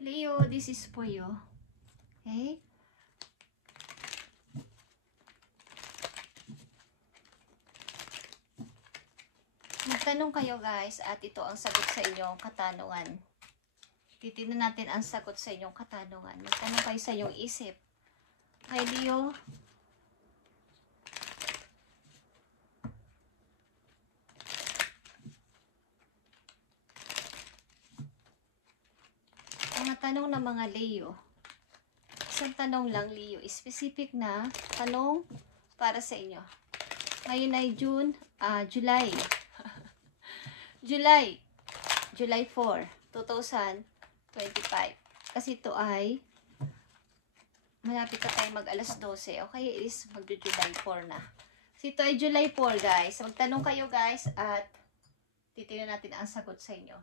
Leo, this is for you. Okay? Magtanong kayo guys at ito ang sagot sa inyong katanungan. Titignan natin ang sagot sa inyong katanungan. Magtanong kayo sa inyong isip. Okay, Leo? Mga tanong ng mga Leo. Isang tanong lang, Leo. Specific na tanong para sa inyo. Ngayon ay July. July 4, 2025. Kasi ito ay malapit na tayo mag alas 12. Okay, it is mag-July 4 na. Kasi ito ay July 4, guys. Magtanong kayo, guys, at titignan natin ang sagot sa inyo.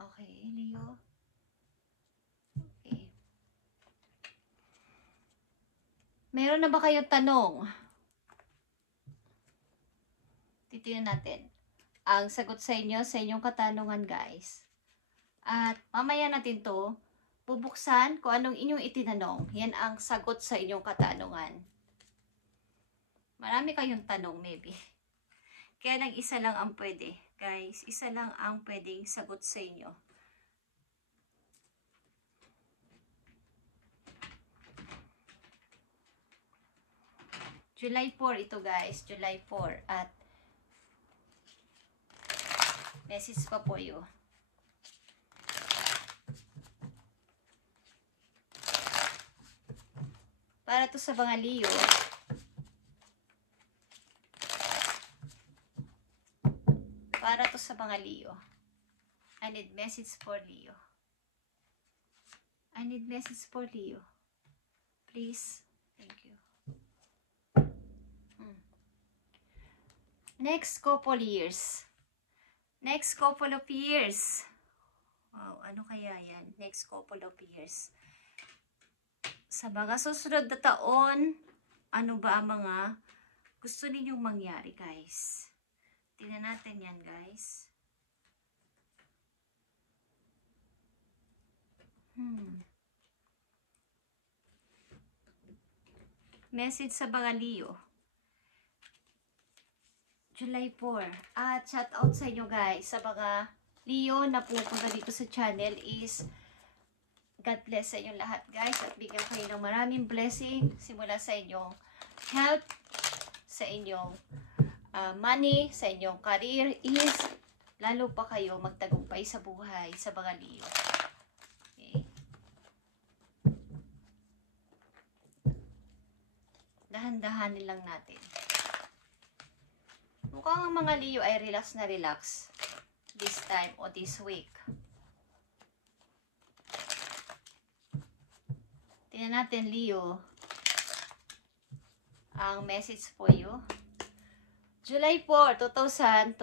Okay, Leo. Okay. Meron na ba kayong tanong? Titignan natin ang sagot sa inyo, sa inyong katanungan, guys. At mamaya natin to bubuksan kung anong inyong itinanong. Yan ang sagot sa inyong katanungan. Marami kayong tanong, maybe. Kaya lang isa lang ang pwede. Guys, isa lang ang pwedeng sagot sa inyo. July 4 ito, guys. July 4. At message pa po yun. Para to sa mga Leo. Para to sa mga Leo. I need message for Leo. I need message for Leo. Please. Thank you. Next couple years. Next couple of years. Wow, ano kaya yan? Next couple of years. Sa mga susunod na taon, ano ba ang mga gusto ninyong mangyari, guys? Tingnan natin yan, guys. Message sa mga Leo. July 4. At shout out sa inyo, guys. Sa mga Leo na pupunta dito sa channel is God bless sa inyong lahat, guys. At bigyan kayo ng maraming blessing simula sa inyong health, sa inyong money, sa inyong career is lalo pa kayo magtagumpay sa buhay sa mga Leo. Okay. Dahan-dahanin lang natin. Mukhang ang mga Leo ay relax na relax this time o this week. Tingnan natin, Leo, ang message for you. July 4, 2025.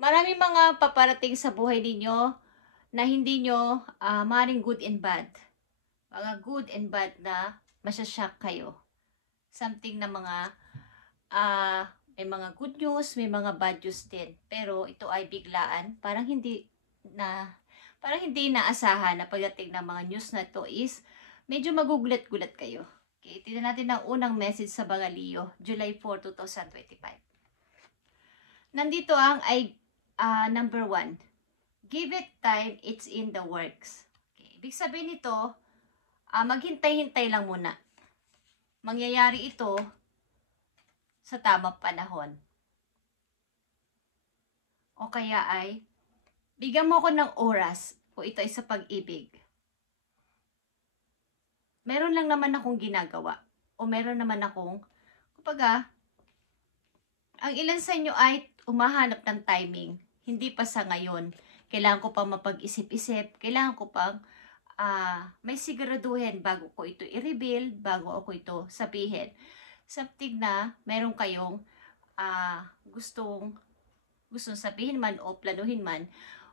Maraming mga paparating sa buhay ninyo na hindi nyo maring good and bad. Mga good and bad na masyashock kayo. Something na mga may mga good news, may mga bad news din. Pero ito ay biglaan. Parang hindi inaasahan na pagdating ng mga news na to is medyo magugulat-gulat kayo. Okay, tingnan natin ang unang message sa mga Leo, July 4, 2025. Nandito ang number 1. Give it time, it's in the works. Okay, ibig sabihin nito, maghintay-hintay lang muna. Mangyayari ito sa tamang panahon. O kaya ay, bigyan mo ako ng oras o ito ay sa pag-ibig. Meron lang naman akong ginagawa o meron naman akong, kumbaga, ang ilan sa inyo ay umahanap ng timing. Hindi pa sa ngayon. Kailangan ko pang mapag-isip-isip. Kailangan ko pang may siguraduhin bago ko ito i-reveal, bago ako ito sabihin. Something na meron kayong gustong sabihin man o planuhin man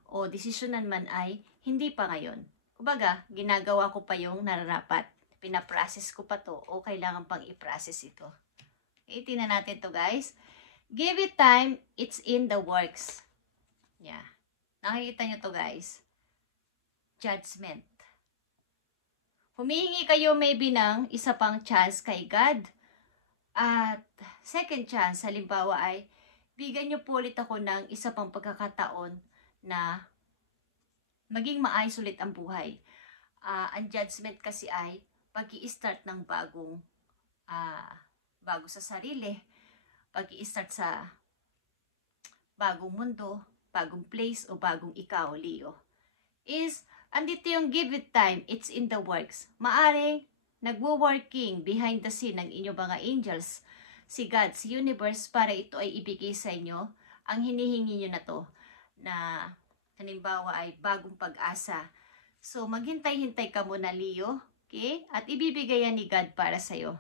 o desisyonan man ay hindi pa ngayon. Kumbaga, ginagawa ko pa yung nararapat. Pinaprocess ko pa to o kailangan pang i-process ito. Tingnan natin to guys. Give it time, it's in the works. Yeah. Nakikita nyo to guys. Judgment. Humihingi kayo maybe ng isa pang chance kay God. At second chance, halimbawa ay, bigyan nyo po ulit ako ng isa pang pagkakataon na maging maayos ulit ang buhay. Ang judgment kasi ay pag-i-start ng bago sa sarili, pag-i-start sa bagong mundo, bagong place, o bagong ikaw, Leo. Andito yung give it time, it's in the works. Maaring nagwo-working behind the scene ng inyong mga angels, si God, si universe, para ito ay ibigay sa inyo ang hinihingi nyo na to, na halimbawa ay bagong pag-asa. So, maghintay-hintay ka muna, Leo. Okay? At ibibigay yan ni God para sa'yo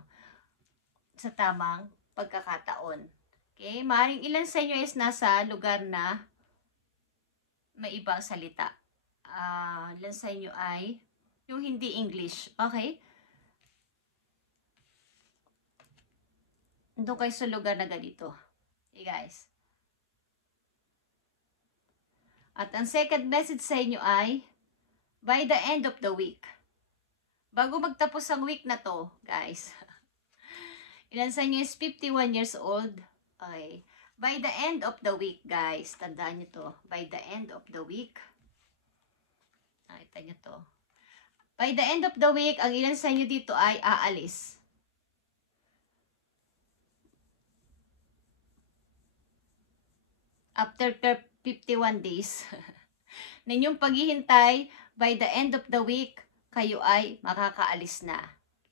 sa tamang pagkakataon. Okay? Maaaring ilan sa inyo is nasa lugar na may ibang salita. Ilan sa inyo ay yung hindi English. Okay? Doon kayo sa lugar na ganito. Okay, guys. At ang second message sa inyo ay, by the end of the week. Bago magtapos ang week na to, guys. Ilan sa inyo is 51 years old. Okay. By the end of the week, guys. Tandaan nyo to. By the end of the week. Nakita nyo to. By the end of the week, ang ilan sa inyo dito ay aalis. After 51 days. Ninyong paghihintay, by the end of the week, kayo ay makakaalis na.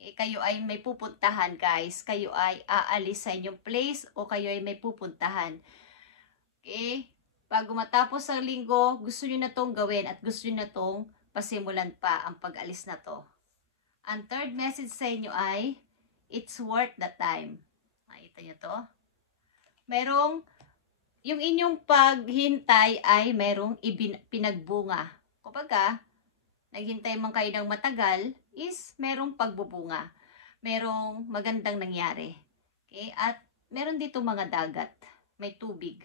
Okay? Kayo ay may pupuntahan, guys. Kayo ay aalis sa inyong place o kayo ay may pupuntahan. Okay? Bago matapos ang linggo, gusto nyo na tong gawin at gusto nyo na tong pasimulan pa ang pag-alis na to. Ang third message sa inyo ay, it's worth the time. Nakita nyo to? Merong, yung inyong paghintay ay merong pinagbunga. Kumbaga, naghintay man kayo ng matagal, is merong pagbubunga. Merong magandang nangyari. Okay? At meron dito mga dagat. May tubig.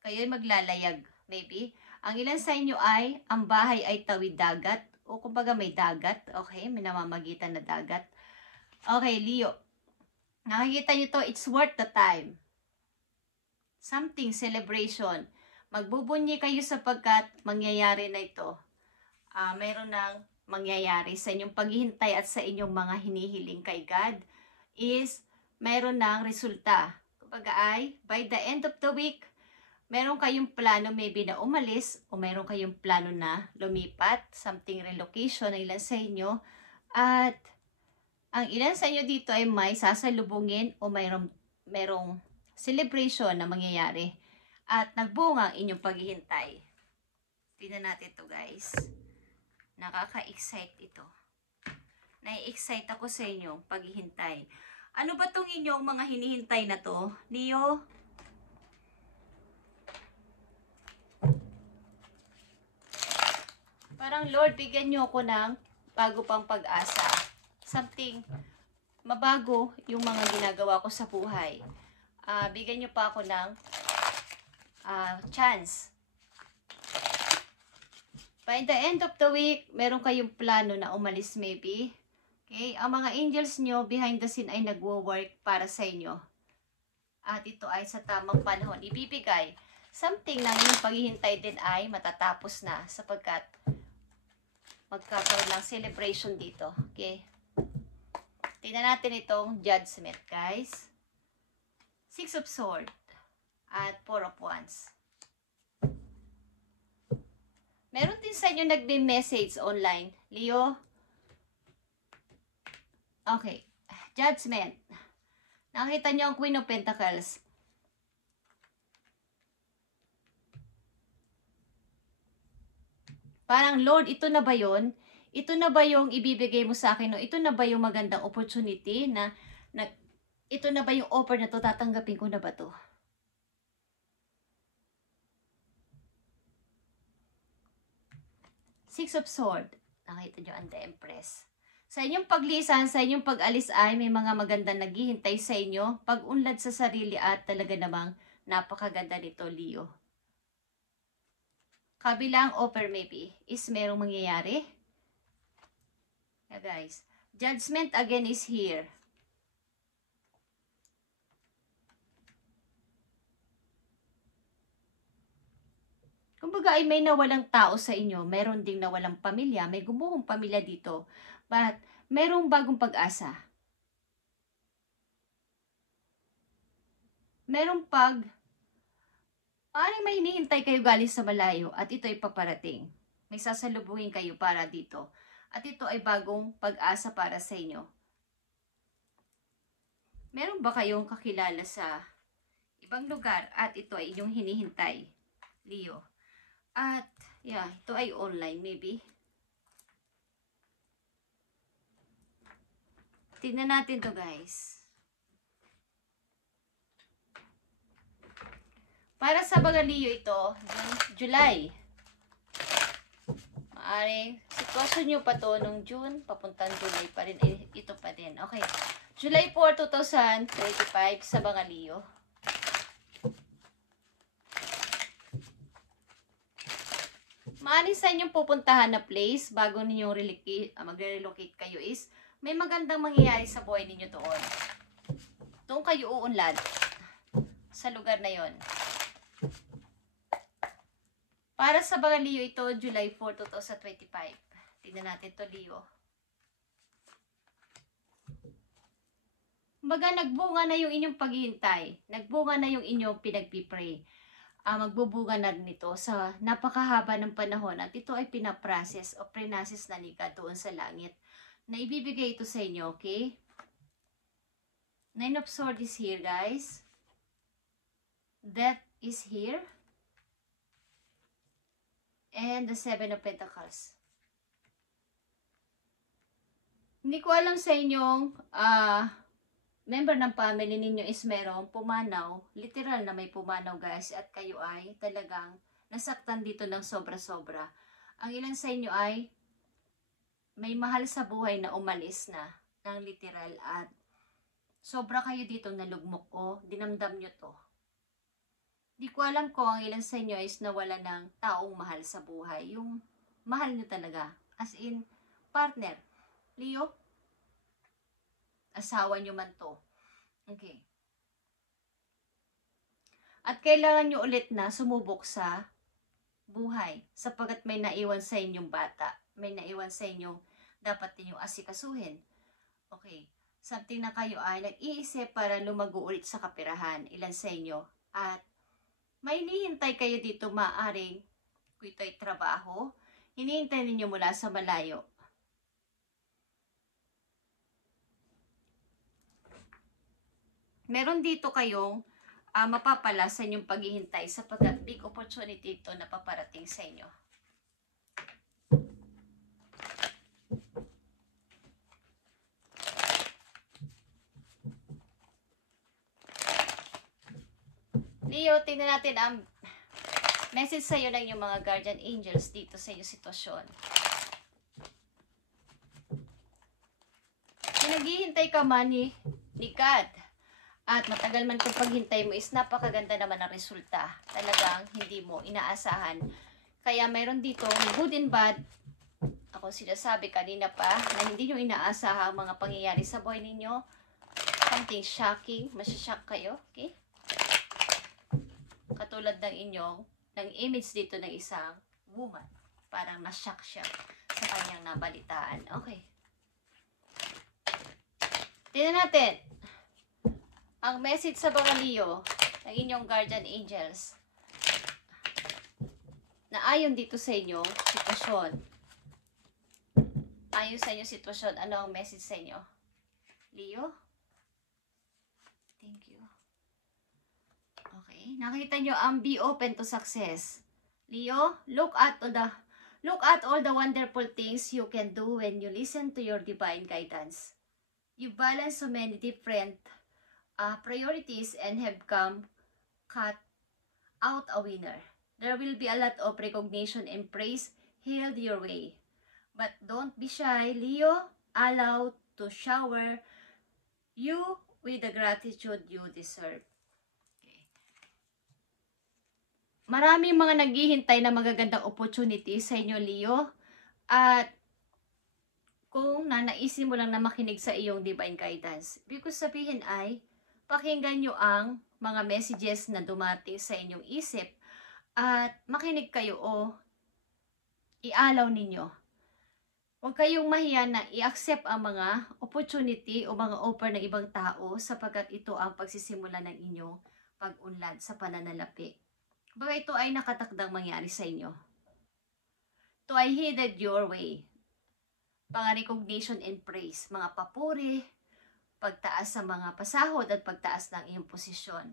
Kayo ay maglalayag, maybe. Ang ilan sa inyo ay, ang bahay ay tawid dagat, o kumbaga may dagat, okay, may namamagitan na dagat. Okay, Leo. Nakikita nyo to, it's worth the time. Something, celebration. Magbubunyi kayo sapagkat mangyayari na ito. Meron ng mangyayari sa inyong paghihintay at sa inyong mga hinihiling kay God is meron ng resulta. Kumbaga ay, by the end of the week, meron kayong plano maybe na umalis o meron kayong plano na lumipat, something relocation ng ilan sa inyo. At ang ilan sa inyo dito ay may sasalubungin o merong celebration na mangyayari. At nagbunga ang inyong paghihintay. Tingnan natin ito, guys. Nakaka-excite ito. Nai-excite ako sa inyong paghihintay. Ano ba itong inyong mga hinihintay na to, Leo? Parang, Lord, bigyan niyo ako ng bago pang pag-asa. Something mabago yung mga ginagawa ko sa buhay. Bigyan niyo pa ako ng chance. By the end of the week, meron kayong plano na umalis maybe. Okay? Ang mga angels nyo behind the scene ay nagwo-work para sa inyo. At ito ay sa tamang panahon ibibigay. Something na yung paghihintay din ay matatapos na sapagkat magkakaroon ng celebration dito. Okay? Tingnan natin itong judgment, guys. 6 of Swords at 4 of Wands. Meron din sa inyo nagbe-message online. Leo? Okay. Judgment. Nakita nyo ang Queen of Pentacles. Parang, Lord, ito na ba yun? Ito na ba yung ibibigay mo sa akin? No? Ito na ba yung magandang opportunity na ito na ba yung offer na to? Tatanggapin ko na ba to? Six of Swords. Nakita nyo ang The Empress. Sa inyong paglisan, sa inyong pag-alis ay may mga magandang naghihintay sa inyo. Pag-unlad sa sarili at talaga namang napakaganda nito, Leo. Kabilang offer maybe is merong mangyayari. Yeah, guys. Judgment again is here. Kumbaga ay may nawalang tao sa inyo, meron ding nawalang pamilya, may gumuhong pamilya dito, but merong bagong pag-asa. Merong may hinihintay kayo galing sa malayo at ito ay paparating. May sasalubungin kayo para dito. At ito ay bagong pag-asa para sa inyo. Meron ba kayong kakilala sa ibang lugar at ito ay inyong hinihintay, Leo? At, yeah, ito ay online maybe. Tingnan natin to, guys. Para sa mga Leo ito, July. Maaring sitwasyon nyo pa to nung June, papuntang July pa rin. Ito pa din. Okay. July 4, 2025 sa mga Leo. Maaring sa inyong pupuntahan na place bago ninyong magre-relocate kayo is may magandang mangyayari sa buhay ninyo doon. Doon kayo uunlad sa lugar na yon. Para sa mga Leo ito, July 4, 2025. Tingnan natin to, Leo. Kumbaga, nagbunga na yung inyong paghihintay. Nagbunga na yung inyong pinagpipray. Magbubunga na nito sa napakahaba ng panahon at ito ay pinaprocess o prenasis na ni God doon sa langit na ibibigay ito sa inyo, okay? Nine of Swords is here, guys. Death is here. And the Seven of Pentacles. Hindi ko alam sa inyong member ng family ninyo is merong pumanaw, literal na may pumanaw, guys, at kayo ay talagang nasaktan dito ng sobra-sobra. Ang ilan sa inyo ay may mahal sa buhay na umalis na ng literal at sobra kayo dito nalugmok o dinamdam nyo to. Di ko alam kung ang ilan sa inyo is nawala ng taong mahal sa buhay. Yung mahal nyo talaga. As in, partner. Leo? Asawa nyo man to. Okay. At kailangan nyo ulit na sumubok sa buhay. Sapagkat may naiwan sa inyong bata. May naiwan sa inyong dapat ninyong asikasuhin. Okay. Something na kayo ay nag-iisip para lumago ulit sa kapirahan. Ilan sa inyo. At may hinihintay kayo dito maaring kung ito ay trabaho. Hinihintay ninyo mula sa malayo. Meron dito kayong mapapala sa inyong paghihintay sapagkat big opportunity ito na paparating sa inyo. Leo, tingnan natin ang message sa iyo ng inyong mga guardian angels dito sa inyong sitwasyon. Naghihintay ka man ni God. At matagal man itong paghintay mo is napakaganda naman ang resulta. Talagang hindi mo inaasahan. Kaya mayroon dito good and bad. Ako sinasabi kanina pa na hindi nyo inaasahan ang mga pangyayari sa buhay ninyo. Something shocking. Masyashock kayo. Okay? Katulad ng image dito ng isang woman. Parang na-shock siya sa kanyang nabalitaan. Okay. Tingnan natin. Ang message sa mga Leo ng inyong guardian angels na ayon dito sa inyong sitwasyon. Ayon sa inyong sitwasyon, ano ang message sa inyo? Leo? Thank you. Okay. Nakita nyo ang be open to success. Leo, look at all the wonderful things you can do when you listen to your divine guidance. You balance so many different priorities and have cut out a winner. There will be a lot of recognition and praise healed your way. But don't be shy, Leo. allow to shower you with the gratitude you deserve. Okay. Maraming mga naghihintay na magagandang opportunity sa inyo, Leo. At kung nanaisin mo lang na makinig sa iyong divine guidance, ibig sabihin ay pakinggan nyo ang mga messages na dumating sa inyong isip at makinig kayo o ialaw ninyo. Huwag kayong mahiya na i-accept ang mga opportunity o mga offer ng ibang tao sapagkat ito ang pagsisimula ng inyong pag-unlad sa pananalapi. Baga ito ay nakatakdang mangyari sa inyo. Ito ay headed your way. Mga recognition and praise, mga papuri, pagtaas sa mga pasahod at pagtaas ng iyong posisyon.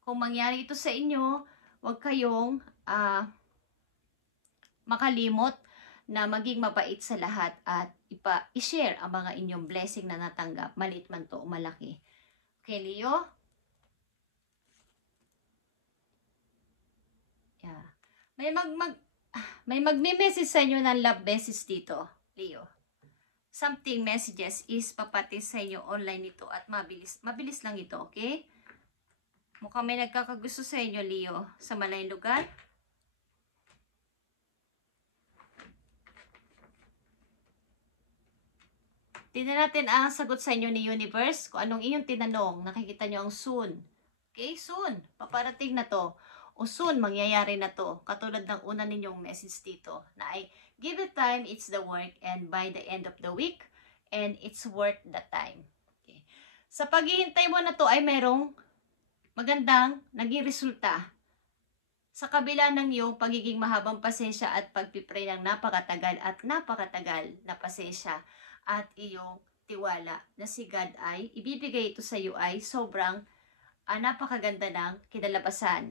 Kung mangyari ito sa inyo, huwag kayong makalimot na maging mabait sa lahat at i-share ang mga inyong blessing na natanggap, maliit man to o malaki. Okay, Leo? Yeah. May magme-message sa inyo ng love message dito, Leo. Something messages is papatis sa inyo online ito at mabilis lang ito, okay? Mukhang may nagkakagusto sa inyo, Leo, sa malayong lugar. Tingnan natin ang sagot sa inyo ni Universe. Kung anong iyong tinanong, nakikita nyo ang soon. Okay, soon. Paparating na to. O soon, mangyayari na to. Katulad ng una ninyong message dito. Na ay, give it time, it's the work. And by the end of the week, and it's worth the time. Okay. Sa paghihintay mo na to ay merong magandang naging resulta. Sa kabila ng iyong pagiging mahabang pasensya at pagpipray ng napakatagal na pasensya, at iyong tiwala na si God ay ibibigay ito sa iyo ay sobrang napakaganda ng kinalabasan.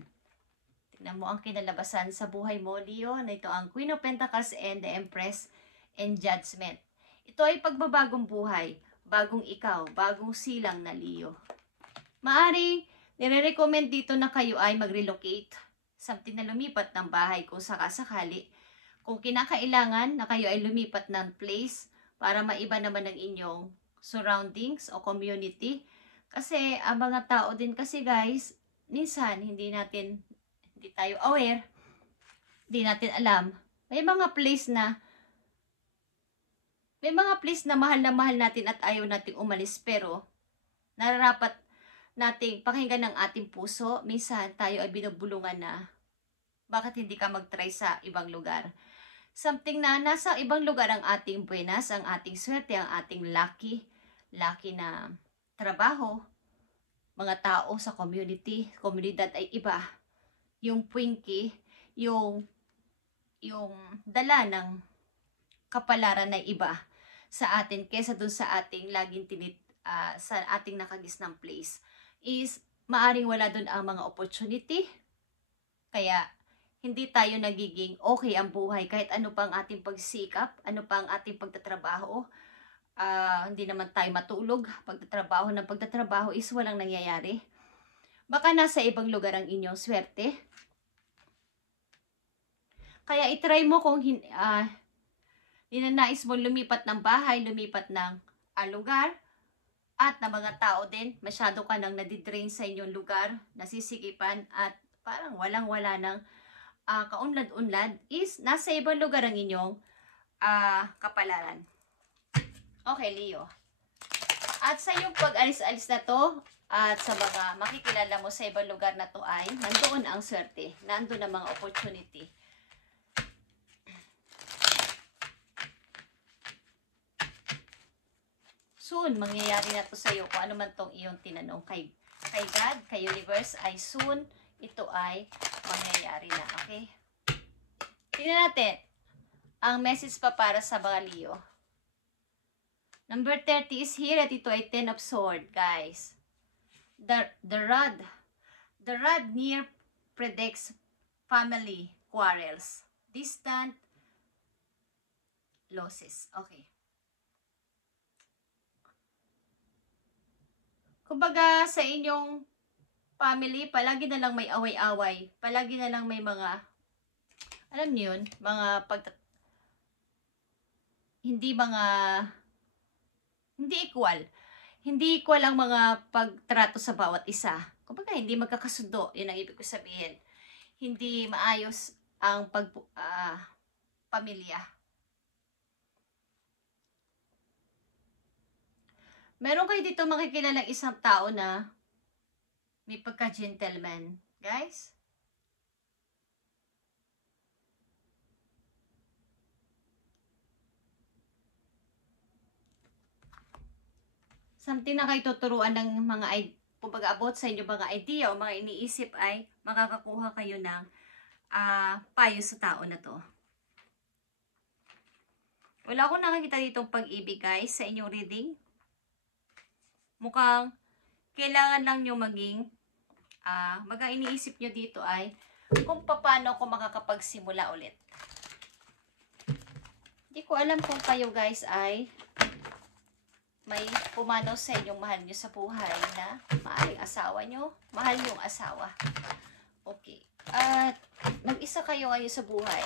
Tingnan mo ang kinalabasan sa buhay mo, Leo, na ito ang Queen of Pentacles and the Empress and Judgment. Ito ay pagbabagong buhay, bagong ikaw, bagong silang na Leo. Maaring nire-recommend dito na kayo ay mag-relocate, something na lumipat ng bahay kung sakasakali. Kung kinakailangan na kayo ay lumipat ng place, para maiba naman ang inyong surroundings o community. Kasi ang mga tao din kasi guys, minsan hindi tayo aware, hindi natin alam. May mga place na mahal natin at ayaw nating umalis, pero nararapat nating pakinggan ng ating puso. Minsan tayo ay binubulungan na bakit hindi ka mag-try sa ibang lugar. Something na nasa ibang lugar ang ating buenas, ang ating swerte, ang ating lucky na trabaho, mga tao sa komunidad ay iba. Yung puwingki, yung dala ng kapalaran ay iba sa atin kesa dun sa ating sa ating nakagisnang place. Is maaring wala dun ang mga opportunity, kaya hindi tayo nagiging okay ang buhay kahit ano pang ating pagsikap, ano pang ating pagtatrabaho. Hindi naman tayo matulog. Pagtatrabaho is walang nangyayari. Baka nasa ibang lugar ang inyong swerte. Kaya itry mo kung ninanais mo lumipat ng bahay, lumipat ng lugar, at na mga tao din, masyado ka nang nadidrain sa inyong lugar, nasisikipan, at parang walang-wala ng kaunlad-unlad, is nasa ibang lugar ang inyong kapalaran. Okay, Leo. At sa iyong pag-alis-alis na to, at sa mga makikilala mo sa ibang lugar na to ay, nandoon ang swerte, nandoon ang mga opportunity. Soon, mangyayari na to sa iyo kung ano man tong iyong tinanong kay God, kay Universe, ay soon, ito ay mangyayari na, okay? Tingnan natin ang message pa para sa mga Leo. Number 30 is here at ito ay 10 of Swords, guys. The rod near predicts family quarrels, distant losses. Okay. Kumbaga sa inyong family, palagi na lang may away-away. Palagi na lang may mga, alam niyo yun, mga hindi equal. Hindi equal ang mga pagtrato sa bawat isa. Kumbaga, hindi magkakasundo. Yun ang ibig ko sabihin. Hindi maayos ang pamilya. Meron kayo dito makikilalang isang tao na may pagka-gentleman. Guys? Something na kayo tuturuan ng mga kumbaga about sa inyo mga idea o mga iniisip ay makakakuha kayo ng payo sa tao na to. Wala akong nakakita ditong pag-ibig guys sa inyong reading. Mukhang kailangan lang nyo maging mga iniisip nyo dito ay kung paano ako makakapagsimula ulit. Hindi ko alam kung kayo guys ay may pumanaw sa inyong mahal nyo sa buhay na maaring asawa nyo, mahal yung asawa. Okay. At mag-isa kayo ngayon sa buhay.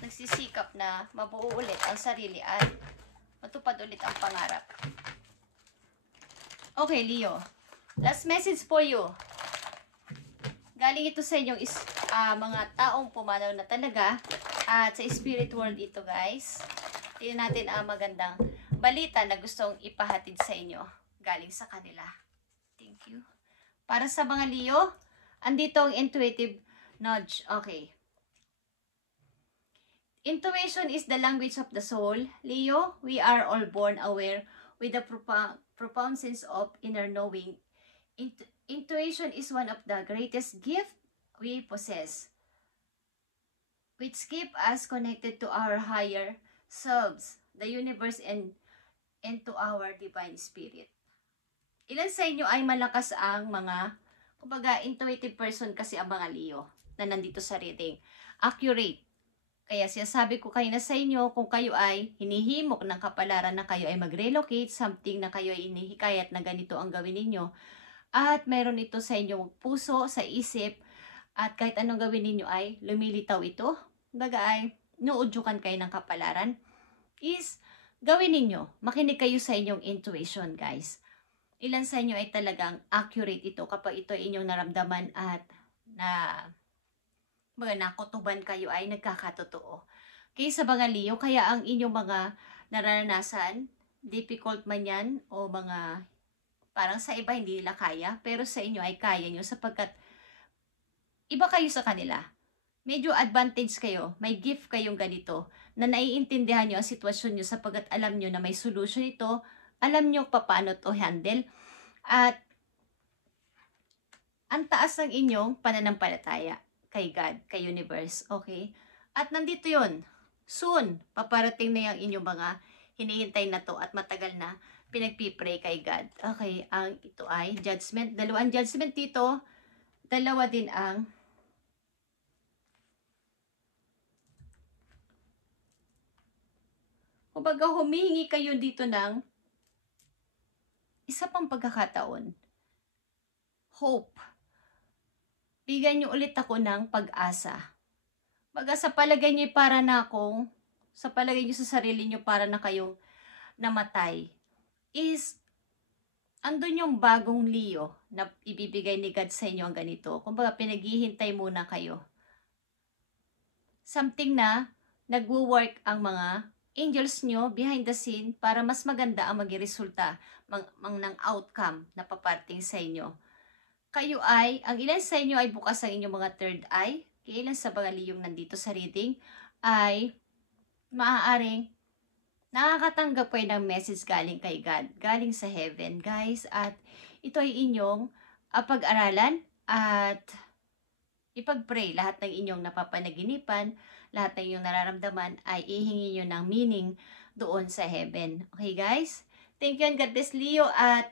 Nagsisikap na mabuo ulit ang sarili at matupad ulit ang pangarap. Okay, Leo. Last message for you. Galing ito sa inyong mga taong pumanaw na talaga. At sa spirit world ito guys. Tingnan natin ang magandang balita na gustong ipahatid sa inyo galing sa kanila. Thank you. Para sa mga Leo, andito ang intuitive nudge. Okay. Intuition is the language of the soul. Leo, we are all born aware with the profound sense of inner knowing. Intuition is one of the greatest gifts we possess, which keep us connected to our higher selves, the universe, and to our divine spirit. Ilan sa inyo ay malakas ang mga, kumbaga, intuitive person kasi ang mga Leo na nandito sa reading. Accurate. Kaya sinasabi ko kayo na sa inyo, kung kayo ay hinihimok ng kapalaran na kayo ay mag-relocate, something na kayo ay inihikayat na ganito ang gawin ninyo, at meron ito sa inyong puso, sa isip, at kahit anong gawin ninyo ay lumilitaw ito, kumbaga ay nuudyukan kayo ng kapalaran, is gawin ninyo. Makinig kayo sa inyong intuition, guys. Ilan sa inyo ay talagang accurate ito kapag ito ay inyong naramdaman at nakutuban kayo ay nagkakatotoo. Kaya sa mga Leo, kaya ang inyong mga naranasan, difficult man yan, o mga parang sa iba hindi nila kaya, pero sa inyo ay kaya nyo sapagkat iba kayo sa kanila. Medyo advantage kayo, may gift kayong ganito, na naiintindihan nyo ang sitwasyon nyo sapagkat alam nyo na may solution ito, alam nyo paano to handle, at ang taas ng inyong pananampalataya kay God, kay universe, okay? At nandito yun, soon, paparating na yung inyong mga hinihintay na to at matagal na pinagpipray kay God. Okay, ito ay judgment, dalawang judgment dito, dalawa din ang kumbaga humihingi kayo dito ng isa pang pagkakataon. Hope. Bigyan niyo ulit ako ng pag-asa. Baga sa palagay niyo sa palagay niyo sa sarili niyo para na kayong namatay. Andun yung bagong Leo na ibibigay ni God sa inyo ang ganito. Kumbaga pinaghihintay muna kayo. Something na nagwo-work ang mga angels nyo behind the scene para mas maganda ang maging resulta ng outcome na paparting sa inyo. Kayo ang ilan sa inyo ay bukas ang inyong mga third eye, kaya ilan sa mga Leong nandito sa reading ay maaaring nakakatanggap kayo ng message galing kay God, galing sa heaven, guys, at ito ay inyong pag-aralan at ipag-pray. Lahat ng inyong napapanaginipan, lahat ng inyong nararamdaman ay ihingi nyo ng meaning doon sa heaven. Okay guys? Thank you and God bless Leo. At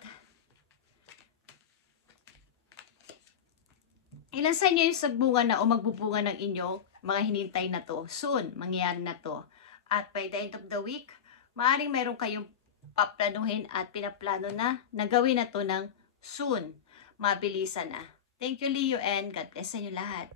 ilan sa inyo yung sagbunga na o magbubunga ng inyong mga hinintay na to? Soon, mangyayari na to. At by the end of the week, maaaring meron kayong paplanuhin at pinaplano na gawin na to ng soon. Mabilisan na. Thank you Leo and God bless sa inyo lahat.